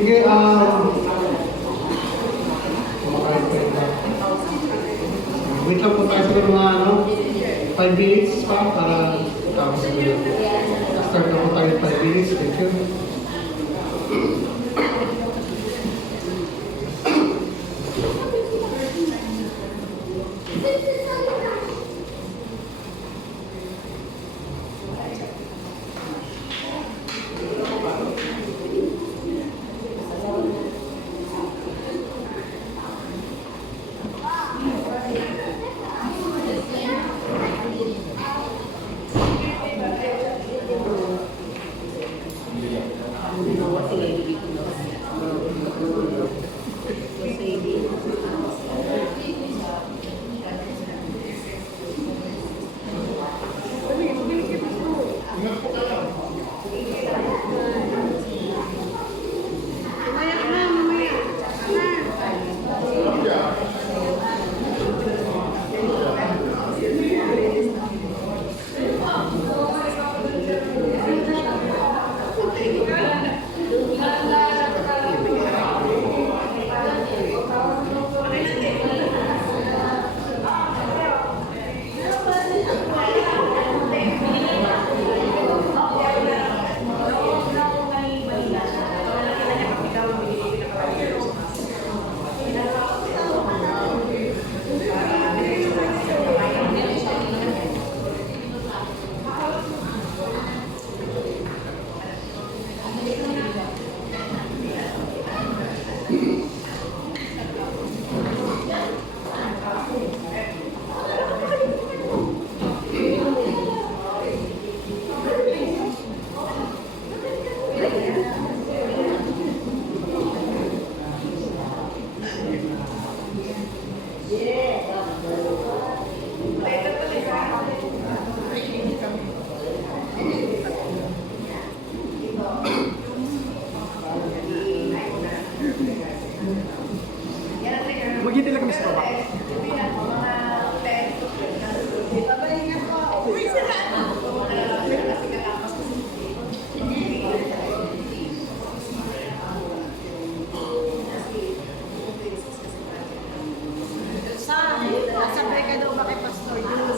Sige, kumakain pa ito. Wait lang po tayo sa mga 5 minutes pa para tapos na. Start na po tayo 5 minutes. Thank you. Magiging lang kami sa baba. Sabay ka daw ba kay Pastor Yun?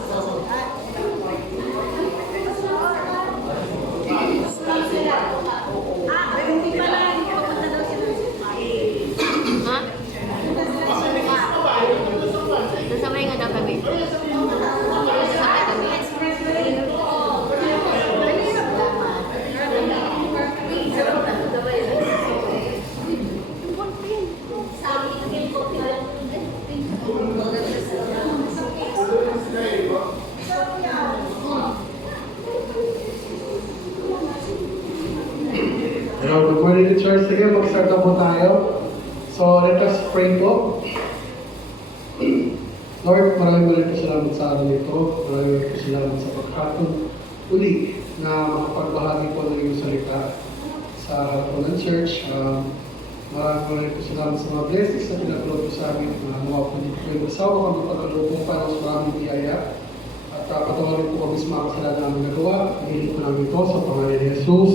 Hindi pala, hindi ka papunta daw sila. Ha? Sasabay nga daw kami. Sasabay kami. Hello, good morning to church. Sige, mag-start na po tayo. So, let us pray po. Lord, maraming po salamat sa araw nito. Maraming po salamat sa pagkakataon uli na makapagbahagi po ng iyong salita sa harap po ng church. Maraming po salamat sa mga blessings na pinagulog po sa amin. Nawa po dito po yung asawa kami pag-alupong para sa maraming biyaya. At patawarin po kami sa mga kasalanan namin nagawa. Hihilip po namin ito sa pangalan ni Jesus.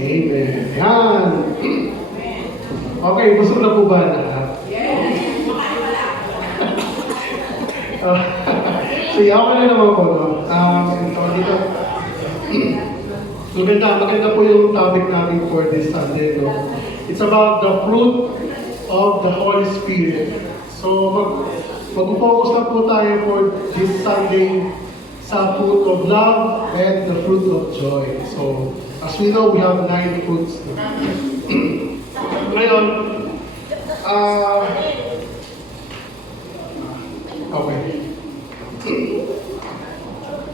Amen. Yan! Okay, busog na po ba lahat? So, ako na naman po, no? Dito. Maganda po yung topic natin for this Sunday, no? It's about the fruit of the Holy Spirit. So, mag-focus na po tayo for this Sunday sa fruit of love and the fruit of joy. So, as we know, we have 9 fruits. Ngayon, okay.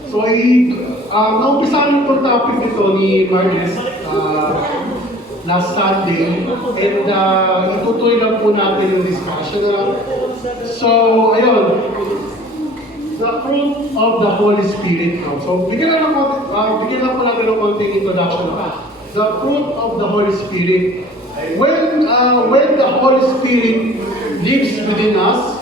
So, naumpisahan itong topic nito ni Marnes last Sunday, and itutuloy lang po natin yung discussion. So, ayun, the fruit of the Holy Spirit. So, bigyan lang po natin ng konting introduction. The fruit of the Holy Spirit. When the Holy Spirit lives within us,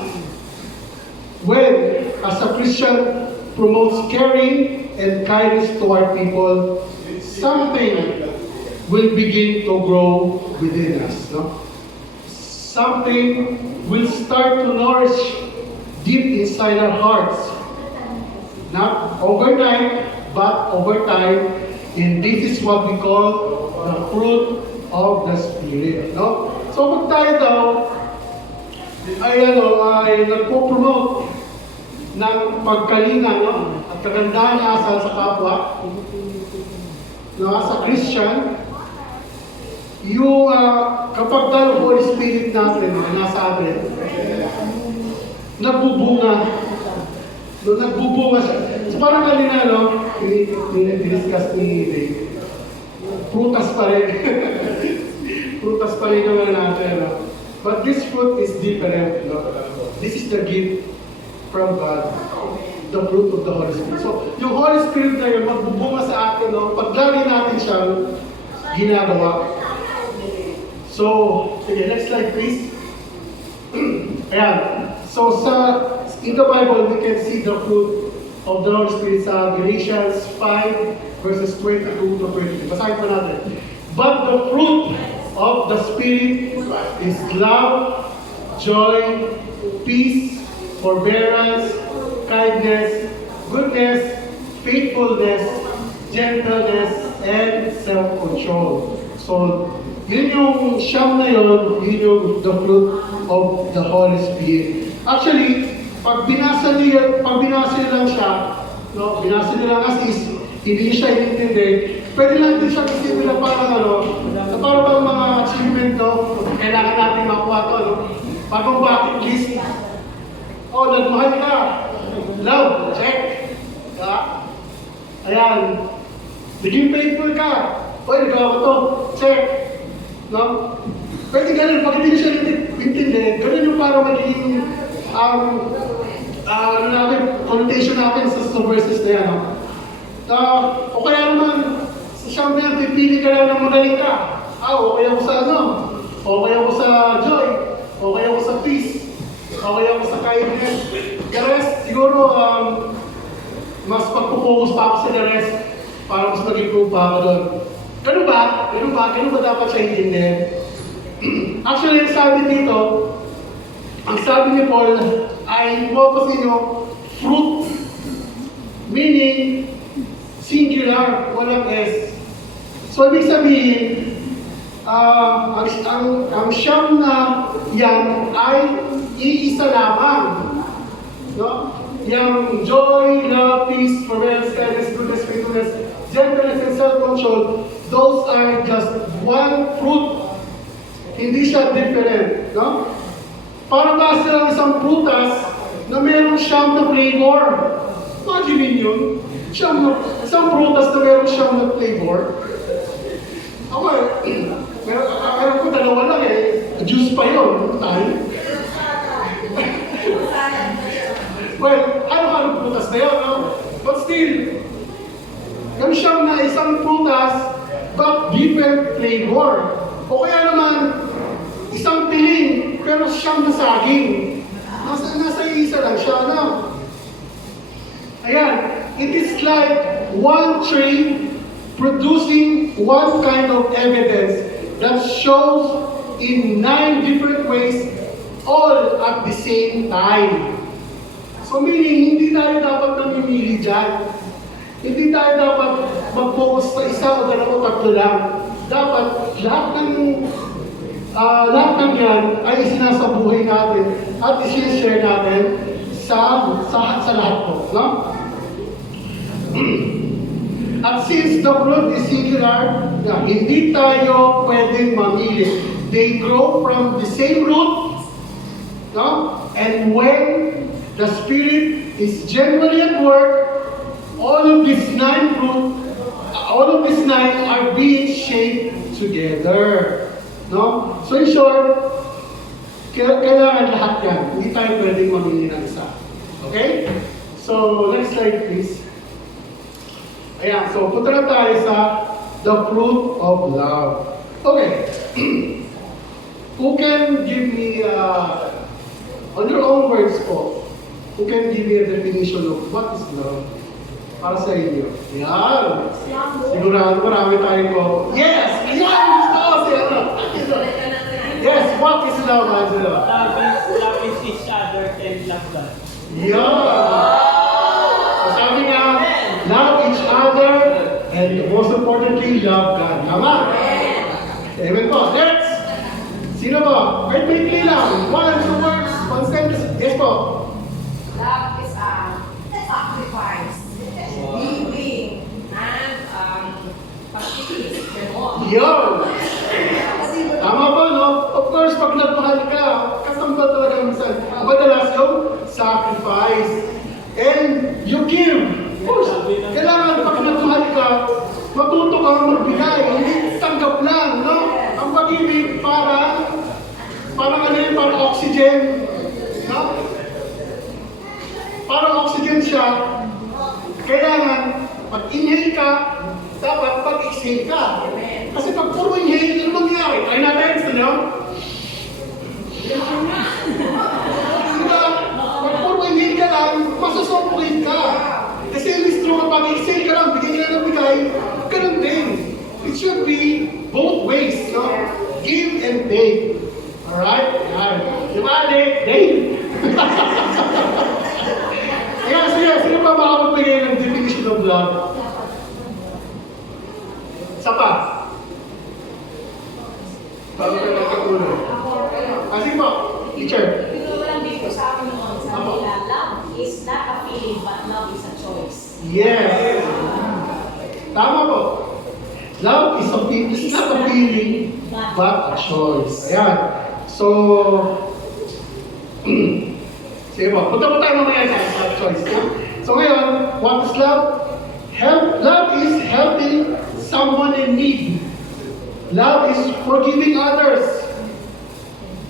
when, as a Christian, promotes caring and kindness toward people, something will begin to grow within us. No? Something will start to nourish deep inside our hearts. Not overnight, but over time. And this is what we call the fruit of the Spirit. No? So kung tayo daw ay nagpo-promote ng pagkalinga, no? At kagandahan ng asal sa kapwa, no? Sa Christian, yung kapag tayo Holy Spirit natin na nasa atin, nagbubunga. No, nagbubunga siya. So parang kanina, no? Diniscuss ni Dave. Prutas pa rin. Prutas pa rin naman natin, no? But this fruit is different, no? This is the gift from God. The fruit of the Holy Spirit. So, yung Holy Spirit na yun, magbubunga sa atin, no? Pag lagi natin siyang ginagawa. So, sige, next slide please. Ayan. So, in the Bible, we can see the fruit of the Holy Spirit sa Galatians 5, verses 22 to 23. Basahin pa natin. But the fruit of the Spirit is love, joy, peace, forbearance, kindness, goodness, faithfulness, gentleness, and self-control. So, yun yung siyam na yun, yun yung the fruit of the Holy Spirit. Actually, pag binasa niyo lang siya, no, binasa niyo lang as is, hindi siya inintindi, pwede lang din siya kasi na parang na parang bang mga achievement, no, kailangan natin makuha to, no, bagong bucket list. Oh, nagmahal ka. Love, check. Yeah. Ayan. Naging faithful ka. Oy, nagawa ko to. Check. No? Pwede ganun, pag hindi siya intindi, ganun yung parang magiging connotation natin sa verses na yan. No? O kaya naman, sa siyang yan, pipili ka lang ng magaling ka. Okay ako sa okay ako sa joy, okay ako sa peace, okay ako sa kindness. The rest, siguro, mas pagpupokus pa ako sa the rest para mas mag-improve pa ako doon. Ganun ba? Ganun ba dapat siya intindihin? Actually, ang sabi ni Paul ay mapapasin nyo, fruit, meaning singular, walang S. So, ibig sabihin, ang siyam na yan ay iisa lamang. No? Yung joy, love, peace, forbearance, kindness, goodness, faithfulness, gentleness, and self-control, those are just one fruit. Hindi siya different. No? Para ba silang isang prutas na meron siyam na flavor? Imagine yun. Isang prutas na meron siyam na flavor. Ako meron ko dalawa lang juice pa yun. Tayo. Well, ano prutas na yun, no? But still, meron siyam na isang prutas but different flavor. O kaya naman, isang piling, pero siyam na saging. Nasa isa lang siya, no? Ayan, it is like one tree producing one kind of evidence that shows in 9 different ways, all at the same time. So meaning, hindi tayo dapat namimili dyan. Hindi tayo dapat mag-focus sa isa o dalawa o tatlo lang. Dapat lahat ng yan ay isinasabuhay natin at isi-share natin sa lahat po. No? At since the fruit is singular, hindi tayo pwedeng mamili. They grow from the same root, no? And when the Spirit is genuinely at work, all of these 9 are being shaped together. No? So in short, kailangan lahat yan. Hindi tayo pwedeng mamili ng isa. Okay? So, next slide please. Ayan, so punta na tayo sa the fruit of love. Okay. Who can give me, on your own words po, who can give me a definition of what is love? Para sa inyo. Yan. Sigurado marami tayo po. Yes! What is love, Angelo? Love is each other and love God. Yeah! So sabi nga, love each other and most importantly, love God. Tama? Amen po. Next! Sino po? Kahit maikli lang. One, two words, one sentence. Yes po. Love is a sacrifice, giving, and pag-ibig. Yun! Tama po, no? Of course, pag nagmahal ka, kasambal talaga minsan. Madalas yung sacrifice. And you give. Of course, kailangan pag nagmahal ka, matuto kang magbigay. Hindi tanggap lang, no? Ang pag-ibig parang ano yun, parang oxygen. No? Parang oxygen siya. Kailangan, pag inhale ka, dapat pag-exhale ka. Kasi pag puro inhale, ano mangyari? Try natin, gusto nyo? Diba? Pag puro inhale ka lang, masusuffocate ka. Kasi imbis na kapag exhale ka lang, bigyan ka lang ng bigay, ganun din. It should be both ways, no? Give and take. Alright? Yan. Diba, Dave? Ayan, sige, sino pa makapagbigay ng definition of love? Isa pa. Bago ka nagkatuloy. Sige po, teacher. Pinulang dito sa akin noon, sabi nila, love is not a feeling, but love is a choice. Yes. Tama po. Love is not a feeling, but a choice. Ayan. So, sige po, punta po tayo mamaya sa choice. No? So ngayon, what is love? Love is helping someone in need. Love is forgiving others.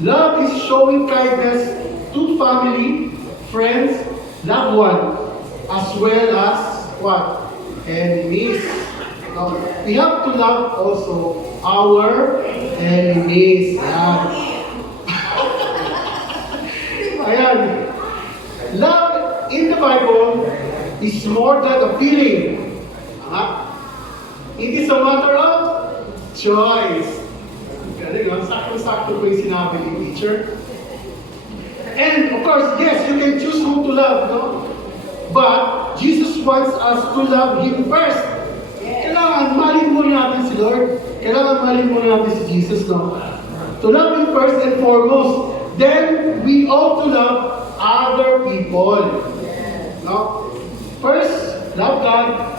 Love is showing kindness to family, friends, loved one, as well as what? Enemies. Now, we have to love also our enemies. Ayan. Ayan. Love in the Bible is more than a feeling. It is a matter of choice. Galing, no? Sakto-sakto po yung sinabi ni teacher. And of course, yes, you can choose who to love, no? But Jesus wants us to love Him first. Kailangan mahalin muna natin si Lord. Kailangan mahalin muna natin si Jesus, no? To love Him first and foremost. Then, we ought to love other people. No? First, love God.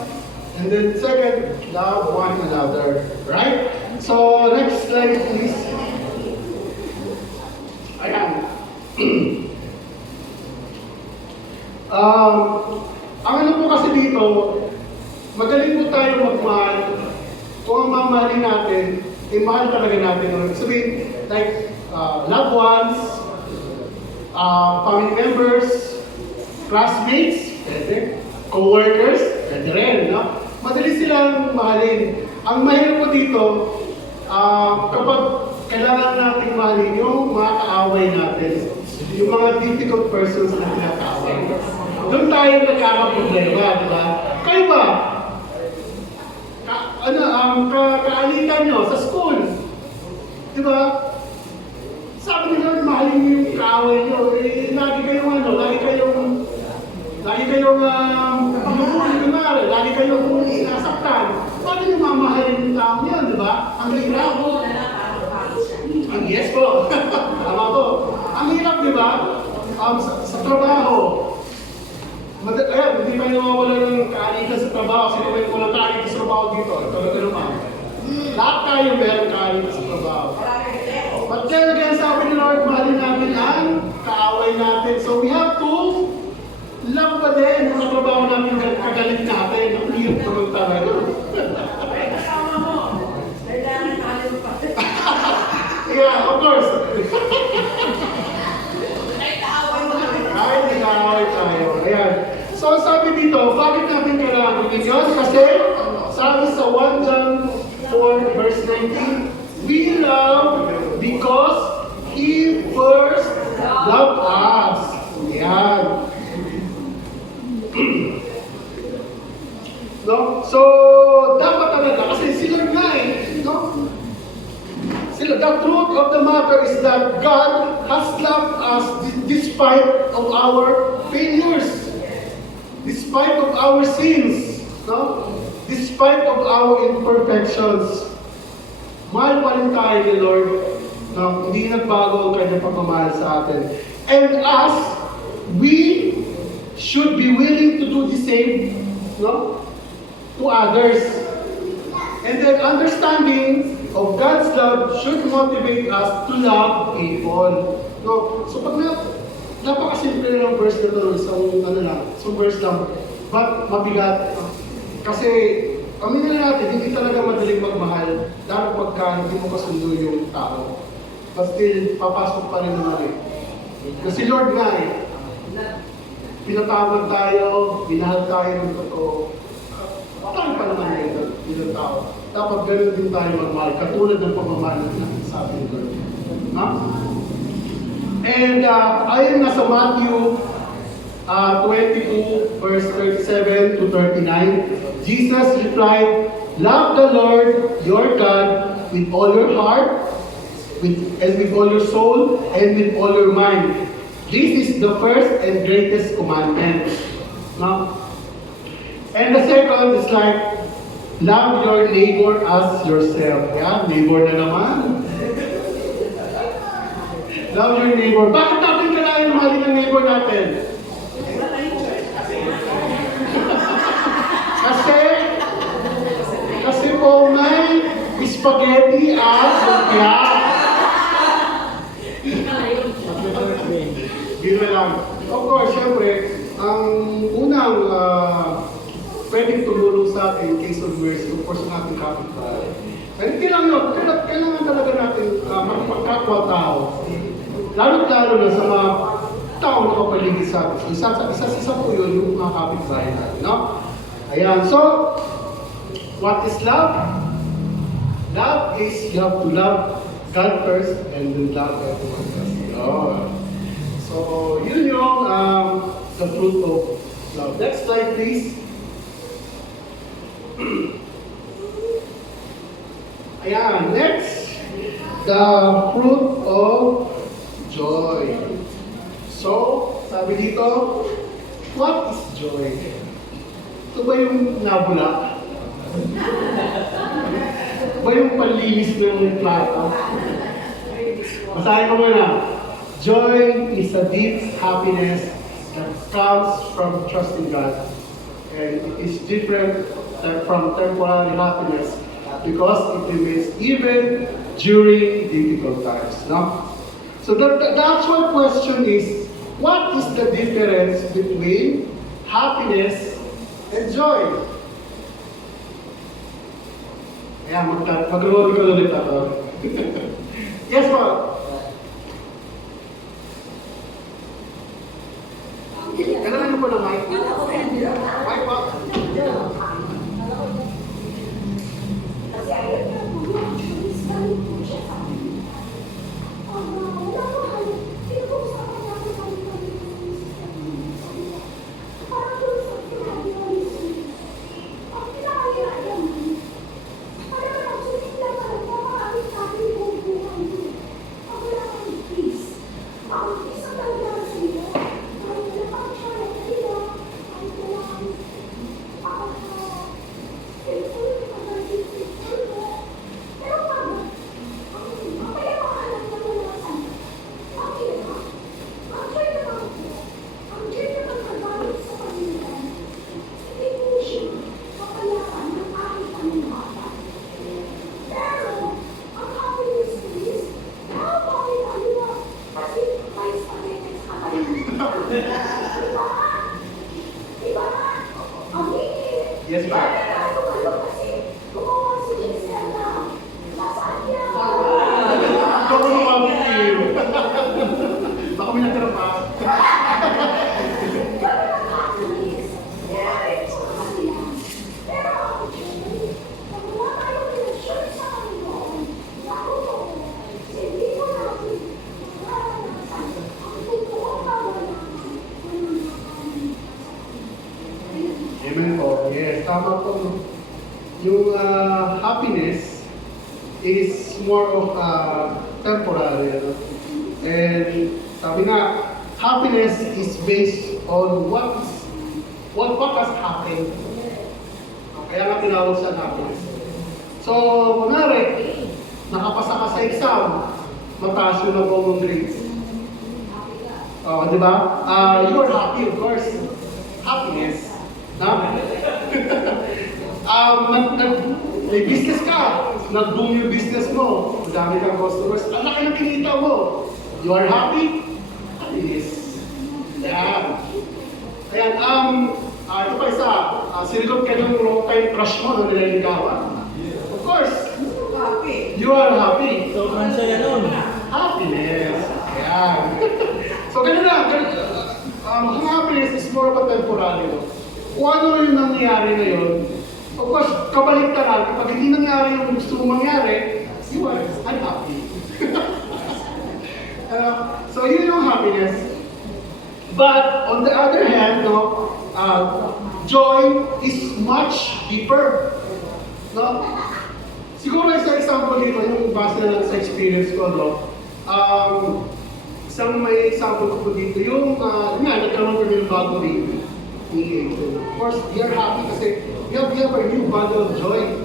And then second, love one another. Right? So, next slide, please. Ayan. Ang ano po kasi dito, magaling po tayo magmahal. Kung ang mamahalin natin, mahal talaga natin. Sabihin, like, loved ones, family members, classmates, pwede, co-workers, pwede rin, no? Madali silang mahalin. Ang mahirap po dito, kapag kailangan natin mahalin yung mga kaaway natin, yung mga difficult persons na kinakaaway. Doon tayo nagkakaproblema, di ba? Kayo ba? Kaalitan nyo sa school. Di ba? Sabi nila, mahalin niyo yung kaaway nyo. Lagi kayong lagi kayong nasaktan. Paano nyo mamahalin yung tao niyan, di ba? Ang hirap. Yes po. Tama po. Ang hirap, di ba? Sa trabaho. Ayan, hindi kayo mawala ng kaalitan sa trabaho. Sino may walang kaalitan sa trabaho dito? Talaga naman. Lahat tayo meron kaalitan sa trabaho. But then again, sabi ni Lord, mahalin natin ang kaaway natin. So we have to love pa din yung trabaho namin kagalit natin. Ang hirap naman talaga. Yeah, of course. Ay, nag-aaway tayo. Ayan. So sabi dito, bakit natin kailangan gawin yun? Kasi sabi sa 1 John 4 verse 19, we love because He first loved us. Ayan. No? So, dapat talaga, kasi si Lord nga no? Si the truth of the matter is that God has loved us despite of our failures, despite of our sins, no? Despite of our imperfections. Mahal pa rin tayo ni Lord. No? Hindi nagbago ang kanyang pagmamahal sa atin. And us, we should be willing to do the same, no? To others. And then understanding of God's love should motivate us to love people. No? So pag napakasimple na ng verse na ito, isang verse lang, but mabigat. Kasi, aminin na natin, hindi talaga madaling magmahal, lalo pagka hindi mo kasundo yung tao. But still, papasok pa rin naman eh. Kasi Lord nga eh, pinatawag tayo, minahal tayo ng totoo. Paano pa naman yung tao? Dapat ganun din tayo magmahal, katulad ng pagmamahal na sabi ni Lord. Ha? And ayon na sa Matthew 22, verse 37 to 39, Jesus replied, "Love the Lord your God with all your heart, and with all your soul, and with all your mind. This is the first and greatest commandment." No? And the second is like, love your neighbor as yourself. Yeah, neighbor na naman. Love your neighbor. Bakit natin kailangan mahalin ang neighbor natin? Kasi po may spaghetti at lumpia. Gila lang. Of course, syempre, ang unang pwedeng tumulong sa atin in case of mercy, of course, ang ating kapitbahay. And kailangan talaga natin magkakapwa-tao. Lalo-lalo na sa mga taong nakapaligid sa atin. Isa po yun yung mga kapitbahay natin. No? Ayan. So, what is love? Love is you have to love God first and then love everyone else. Oh. So, yun yung the fruit of love. Next slide, please. Ayan. Next, the fruit of joy. So, sabi dito, what is joy? Ito ba yung nabula? Ba yung panlinis ng plato? Basahin ko muna. Joy is a deep happiness that comes from trusting God. And it is different from temporary happiness because it remains even during difficult times. No? So the actual question is, what is the difference between happiness and joy? Ayan, mag-roll ko ulit ako. Yes, po. Kailangan niyo po ng mic? Mic po. is more of temporary. Ano? And sabi nga, happiness is based on what has happened. Kaya nga tinawag sa happiness. So, kunwari, nakapasa ka sa exam, mataas yun ang common grades. Di ba? You are happy, of course. Happiness. Na? May business ka. Nag-boom yung business mo. Madami kang customers. Ang laki ng kinita mo. You are happy? Happiness. Ayan. Ayan, ito pa isa. Sinigot ka ng long time crush mo nung nililigawan. Of course. You are happy. Sobrang saya nun. Happiness. Ayan. So, ganun lang. Ang happiness is more of a temporary. No? Kung ano yung nangyayari ngayon, of course, kabaliktaran. Kapag hindi nangyari yung gusto mong mangyari, you are unhappy. So, yun yung happiness. But, on the other hand, no, joy is much deeper. No? Siguro sa example dito, yung base na lang sa experience ko, no? Isang may example ko po dito, yung nagkaroon kami ng bago baby ni Angel. Of course, we are happy kasi we have a new bundle of joy.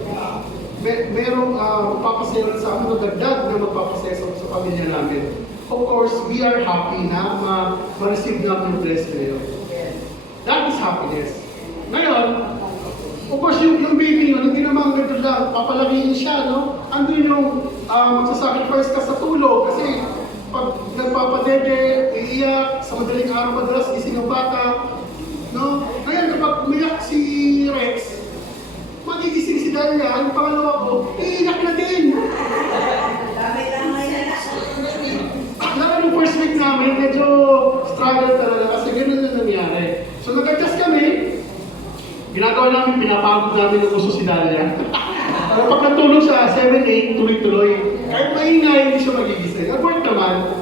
Merong magpapasaya sa amin, magdagdag na magpapasaya sa pamilya namin. Of course, we are happy na ma-receive namin yung blessing ngayon. That is happiness. Ngayon, of course, yung baby yun, hindi naman ganito lang, papalakihin siya, no? Andun yung magsasacrifice ka sa tulog kasi pag nagpapadede, iiyak, sa madaling araw madalas gising ang bata, no? Ngayon, kapag umiyak si Rex, magigising si Dalia, yung pangalawa ko, iiyak na din! Lalo nung first week namin, medyo struggle talaga kasi ganun na nangyari. So nag-adjust kami, ginagawa namin, pinapagod namin yung uso si Dalia. Pag natulog sa 7-8, tuloy-tuloy. Kahit maingay, hindi siya magigising. Nag-work naman.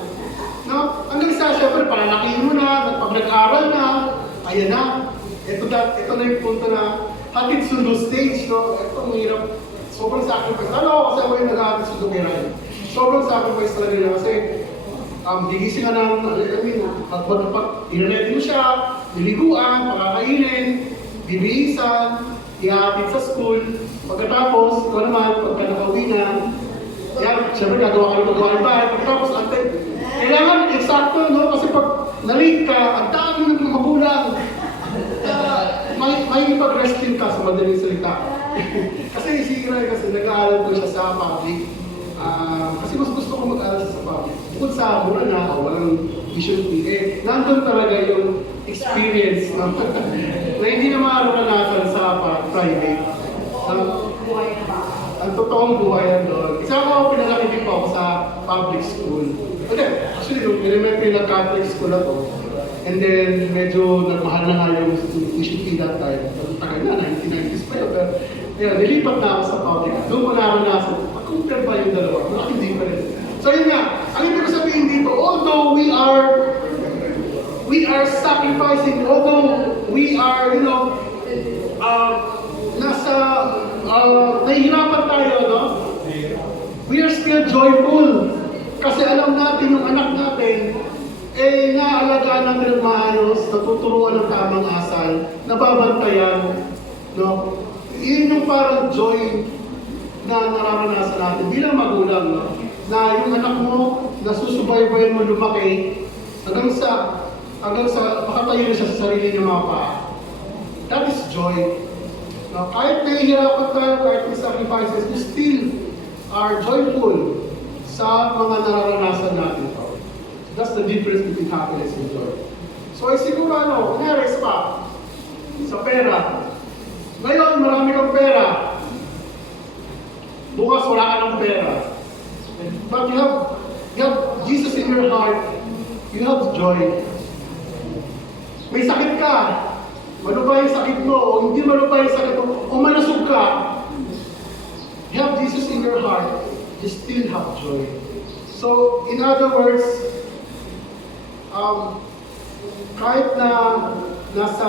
No? Hanggang sa, syempre, palalakihin mo na, pag nag-aral na, ayan na. Ito na yung punto na hatid sundo stage. No? Ito, mahirap. Sobrang sacrifice. Ano ako kasi ako yung nag-ahatid sundo kiray. Sobrang sacrifice talaga nila kasi gigising ka ng, inanetin mo siya, niliguan, pakakainin, bibihisan, ihatid sa school. Pagkatapos, ikaw naman, pagka nakauwi na, yan, siyempre gagawa ka ng magawa ng bahay. Pagkatapos, kailangan eksakto, no? Kasi pag na-late ka, ang dami ng magulang. May pag-rescue ka sa madaling salita. Kasi si Ray, kasi nag-aaral ko siya sa public. Kasi mas gusto ko mag-aaral sa public. Bukod sa mura na, walang vision fee. Nandun talaga yung experience na hindi na maranasan sa private. Ang totoong buhay doon. Isa ako, pinalaki din po ako sa public school. Actually, nung elementary na Catholic school ako, and then medyo nagmahal na nga yung tuition fee that time. Tagal na, 1990s pa yun. Pero nilipat na ako sa public. Doon ko naranasan, pag-compare ba yung dalawa? Malaking difference. So yun nga, ang ibig ko sabihin dito, although we are sacrificing, although we are, nahihirapan tayo, no? We are still joyful. Kasi alam natin yung anak natin, naalagaan natin ng maayos, natuturuan ng tamang asal, nababantayan, no? Yun yung parang joy na nararanasan natin bilang magulang, no? Na yung anak mo, nasusubaybayan mo lumaki, hanggang sa makatayo na siya sa sarili ng mga paa. That is joy. Now, kahit nahihirapan tayo, kahit may sacrifices, we still are joyful sa mga nararanasan natin. That's the difference between happiness and joy. So, siguro kunyari sa pera. Ngayon, marami kang pera. Bukas, wala ka ng pera. But you have Jesus in your heart. You have joy. May sakit ka. Malubay yung sakit mo, o hindi malubay yung sakit mo, o malusog ka. You have Jesus in your heart, you still have joy. So, in other words, kahit na nasa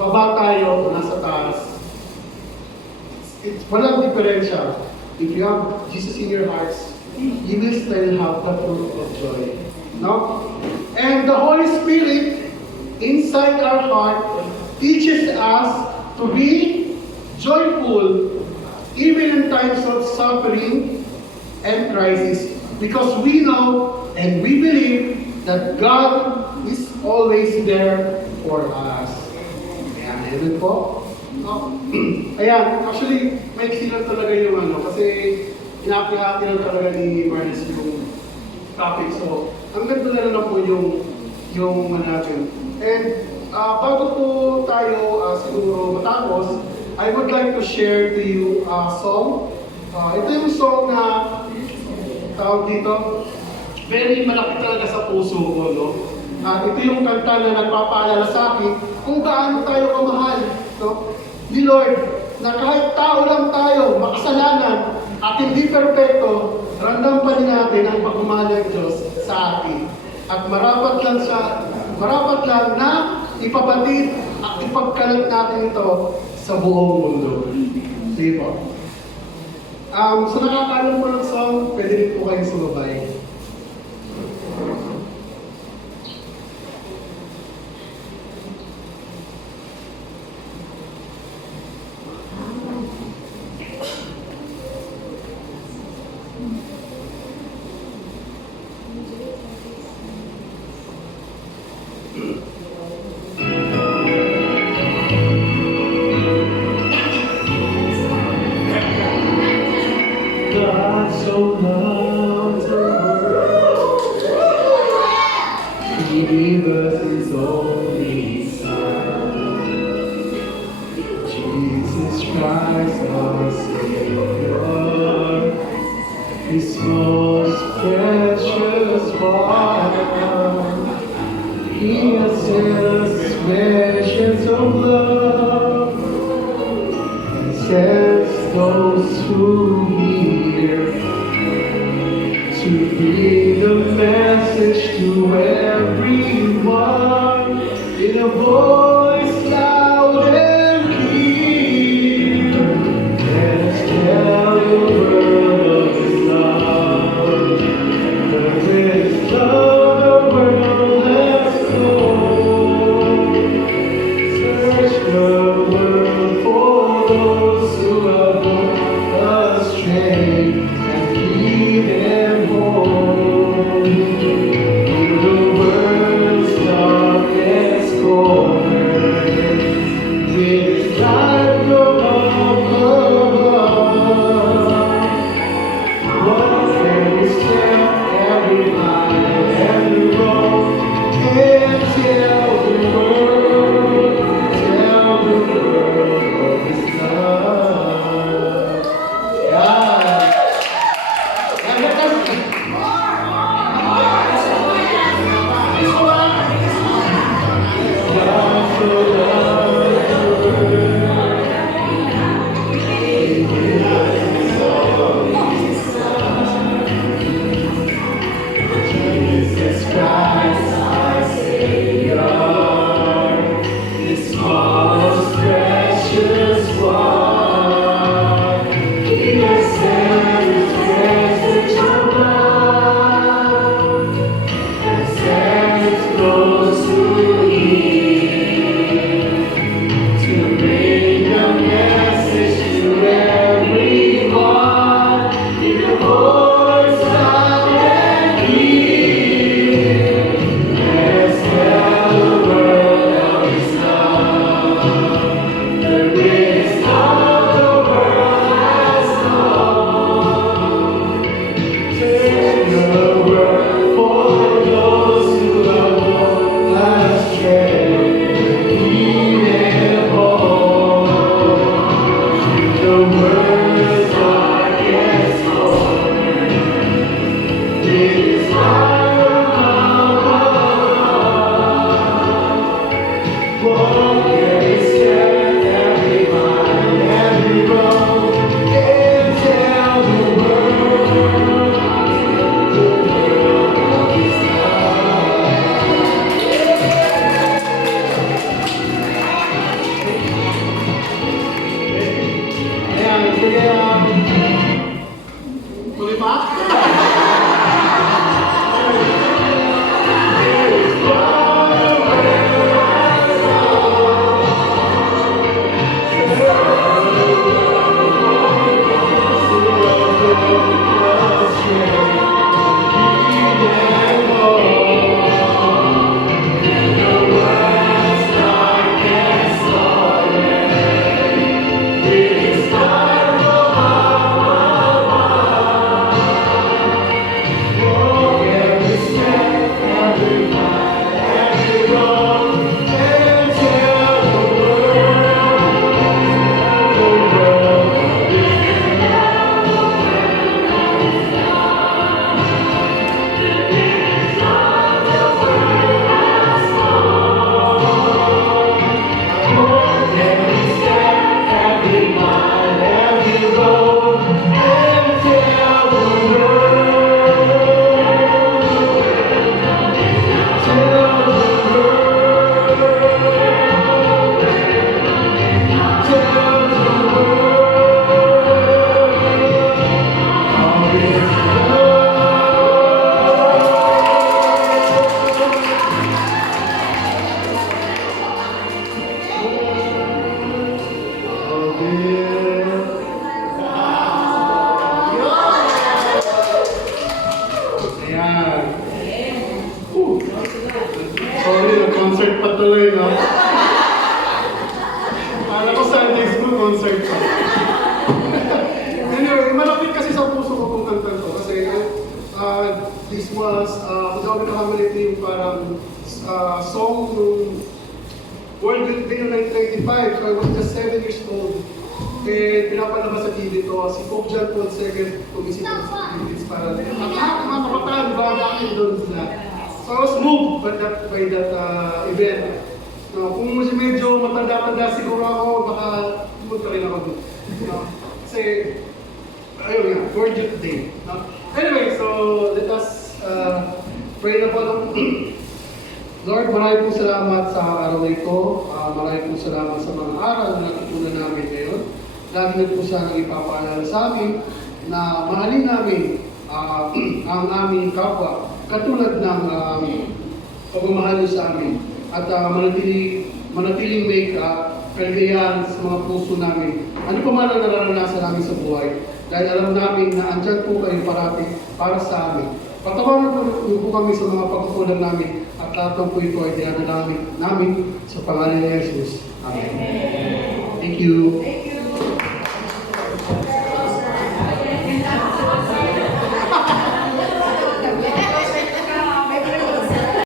baba tayo o nasa taas, walang diferensya. if you have Jesus in your hearts, you will still have the fruit of joy. No? And the Holy Spirit inside our heart teaches us to be joyful even in times of suffering and crisis, because we know and we believe that God is always there for us. Ayan, amen po. No? Ayan, actually, may lang talaga yung ano, kasi inaapi-api lang talaga ni Marlis yung topic. So, ang ganda na lang po yung natin. And bago po tayo siguro matapos, I would like to share to you a song. Ito yung song na tawag dito, very malapit talaga sa puso ko, no? Ito yung kanta na nagpapaalala sa akin kung gaano tayo kamahal, no? Ni Lord, na kahit tao lang tayo, makasalanan, at hindi perfecto, ramdam pa rin natin ang pagmamahal ng Diyos sa atin. At marapat lang na ipabatid at ipagkalat natin ito sa buong mundo. Sige po. So nakakaalam po ng song, pwede rin po kayong sumabay. God so loved the world, He gave us His only Son, Jesus Christ our Savior, His most precious one. He has sent us measures of love, and sends those who hear to bring the message to everyone in a voice loud and clear. Let us tell the world of His love, the greatest love the world has known. Search the world for those who have gone astray and lead them home. In the world's darkest corners, with His light from above, what can we stand every line and wrong and tell the world of His love? Yeah. And let us God so loved the world, He gave us His only Son, Jesus Christ our Savior, His most precious one. He has sent His message of love, and sends those who hear to bring the message to everyone in the voice loud and clear. Let's tell the world of His love, the greatest love the world has known. Take the word for those who have gone astray, lead them home. The world's darkest corner, Di ba? Ayan. Sorry, nag-concert pa tuloy, no? Kala ko Sunday school concert pa. Anyway, malapit kasi sa puso ko kung kanta to. Kasi this was, kung ako nakakamali ito yung parang song nung World Youth Day noong 1995. So I was just 7 years old. And pinapalabas sa TV to, si Pope John Paul II kumisip ng Philippines para mga kapataan, ba bakit doon sila. So I was moved by that event. Kung medyo matanda-tanda siguro ako, baka pumunta rin ako doon. Kasi, ayun nga, World Youth Day. Anyway, so let us pray na po. Lord, maraming po salamat sa araw na ito. Maraming po salamat sa mga aral na natutunan namin ngayon. Lagi na po sana ipapaalala sa amin na mahalin namin ang aming kapwa katulad ng pagmamahal niyo sa amin at manatiling may kaligayahan sa mga puso namin. Ano pa man ang nararanasan namin sa buhay dahil alam namin na andyan po kayo parati para sa amin. Patawanan niyo po kami sa mga pagkukulang namin at lahat ng po ito ay dinadalangin namin sa pangalan ni Jesus. Amen. Thank you.